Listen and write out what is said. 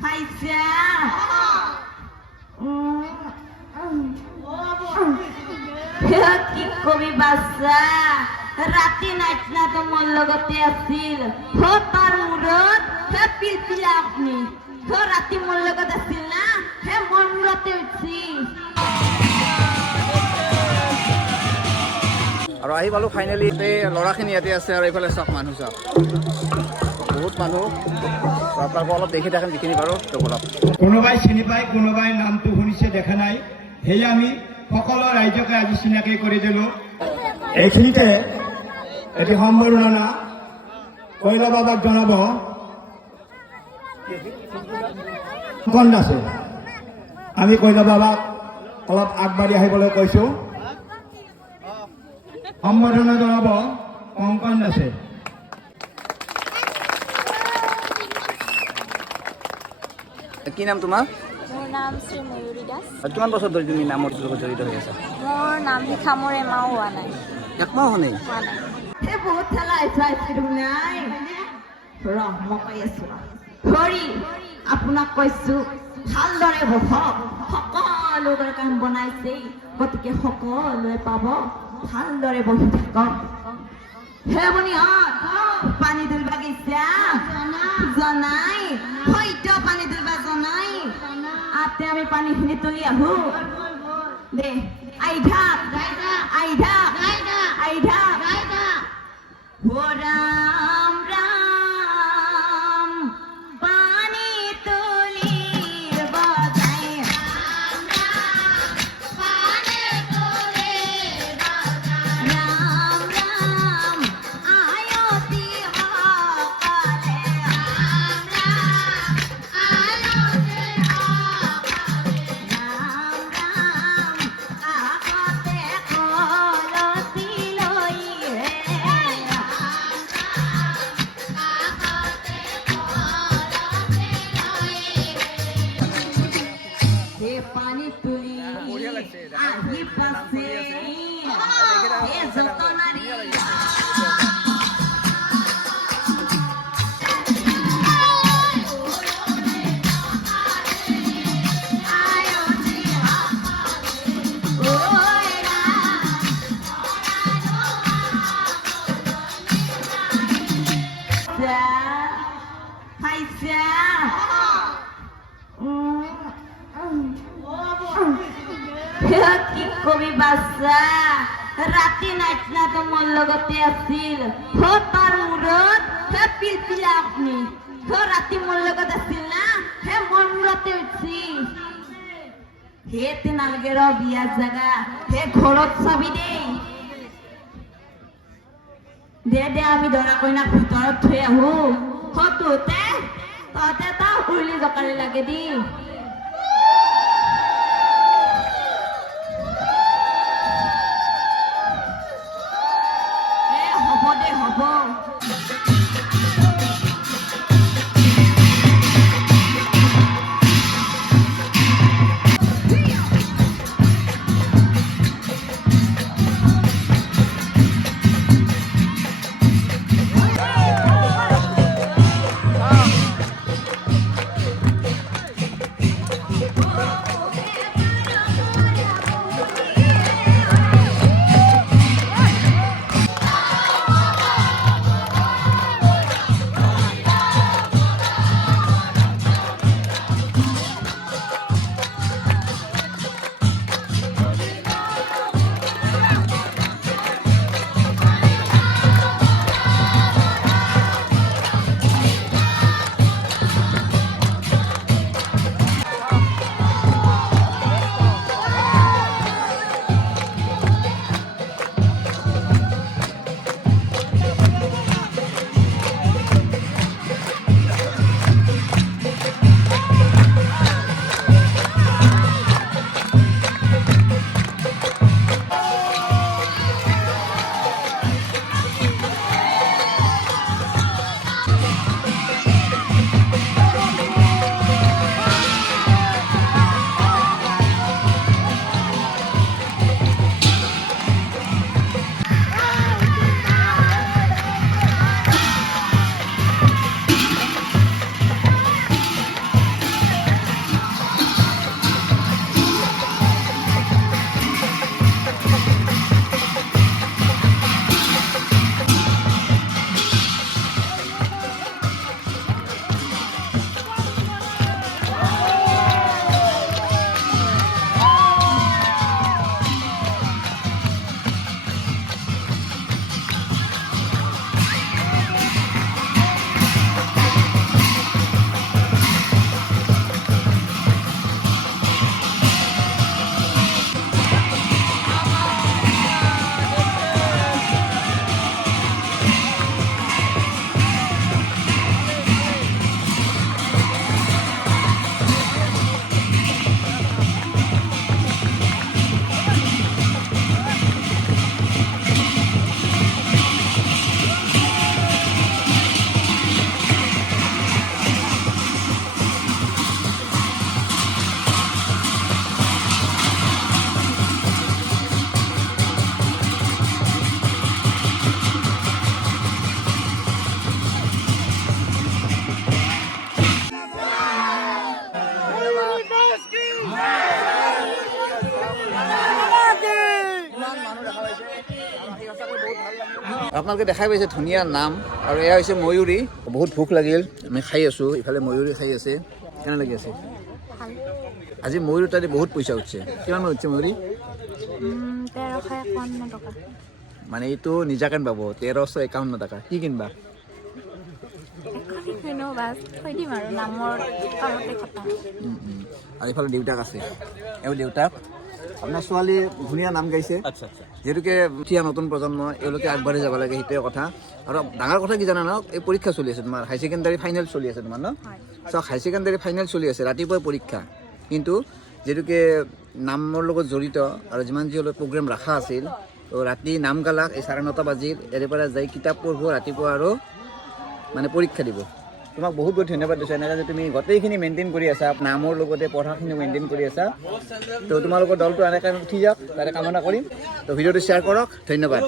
খাইছা কি কবি বাচ্চা ৰাতি নাচনা তো মোৰ লগতে আছিল তাৰ মূৰত পিলপিলা আপুনি ৰাতি মোৰ লগত আছিল না মোৰ মূৰতে উঠছি আৰু আহি পালোঁ ফাইনেলি ল'ৰাখিনি ইয়াতে আছে আৰু এইফালে চাওক মানুহ চাওক বহুত মানুহ আপোনালোকক অলপ দেখি থাকেন যিখিনি পাৰোঁ অলপ কোনোবাই চিনি পায় কোনোবাই নামটো শুনিছে দেখা নাই সেয়ে আমি সকলো ৰাইজকে আজি চিনাকি কৰি দিলোঁ এইখিনিতে এটি সম্বৰ্ধনা কৈলা বাবাক জনাব কণ আছে আমি কৈলা বাবাক অলপ আগবাঢ়ি আহিবলৈ কৈছোঁ সম্বৰ্ধনা জনাব কংকন আছে কি নাম তোমাৰ মোৰ নাম শ্ৰী ময়ূৰী দাস কিমান বছৰ ধৰি তুমি নামৰ লগত জড়িত হৈ আছা মোৰ নাম লিখা মোৰ এমাহো হোৱা নাই একমাহ হোৱা নাই বহুত ঠেলা আইছিলোঁ নাই মই কৈ আছোঁ হৰি আপোনাক কৈছোঁ ভালদৰে বহক সকলোৰে কাম বনাইছে গতিকে সকলোৱে পাব ভালদৰে বহি থাকক হে বনিহঁত পানী তুলিব গৈছা জনাই হয়তো পানী তুলিব জনাই আতে আমি পানীখিনি তুলি আহো দে আইধা আইধা আইধা ও ৰাম ৰাম পানী তুলি বজাই ৰাম ৰাম আয়তি সকলে ৰাম ৰাম আগতে কলতি লৈ হে পানী তুলি আহি পাছে হে যত নাৰী খাইছা কি কবি বাচ্চা ৰাতি নাচনা তো মোৰ লগতে আছিল তাৰ মূৰত পিলপিলা আপুনি ৰাতি মোৰ লগত আছিল না মোৰ মূৰতে উঠছি হে নালাগে ৰ বিয়াৰ জাগা হে ঘৰত চাবি দে আমি দৰা কইনাক ভিতৰত থৈ আহো তহঁতে তা উৰুলি জকালি লাগে দি হ'ব দে হ'ব আপোনালোকে দেখাই পাইছে ধুনীয়া নাম আৰু এয়া হৈছে ময়ূৰী বহুত ভোক লাগিল আমি খাই আছোঁ ইফালে ময়ূৰী খাই আছে কেনে লাগি আছে ভাল আজি ময়ূৰী তাতে বহুত পইচা উঠছে কিমান মান উঠছে ময়ূৰী 1351 টকা মানে এইটো নিজাকেন পাব 1351 টকা কি কিনবা এখনি কিনো বাছ থৈ দিম আৰু নামৰ কামতে খতম আৰু এইফালে দেউতাক আছে এওঁ দেউতাক আপোনাৰ ছোৱালী ধুনীয়া নাম গাইছে যিহেতুকে উঠি অহা নতুন প্ৰজন্ম এওঁলোকে আগবাঢ়ি যাব লাগে সেইটোৱে কথা আৰু ডাঙৰ কথা কি জানা ন এই পৰীক্ষা চলি আছে তোমাৰ হাই ছেকেণ্ডাৰী ফাইনেল চলি আছে তোমাৰ ন চ' হাই ছেকেণ্ডাৰী ফাইনেল চলি আছে ৰাতিপুৱাই পৰীক্ষা কিন্তু যিহেতুকে নামৰ লগত জড়িত আৰু যিমান যি হ'লেও প্ৰগ্ৰেম ৰখা আছিল তো ৰাতি নাম গালাক এই 9:30 বাজিল ইয়াৰে পৰা যাই কিতাপ পঢ়িব ৰাতিপুৱা আৰু মানে পৰীক্ষা দিব তোমাক বহুত বহুত ধন্যবাদ দিছোঁ এনেকৈ যে তুমি গোটেইখিনি মেইনটেইন কৰি আছা নামৰ লগতে পঢ়াখিনি মেইনটেইন কৰি আছা তো তোমালোকৰ দলটো এনেকৈ উঠি যাওক তাৰে কামনা কৰিম তো ভিডিঅ'টো শ্বেয়াৰ কৰক ধন্যবাদ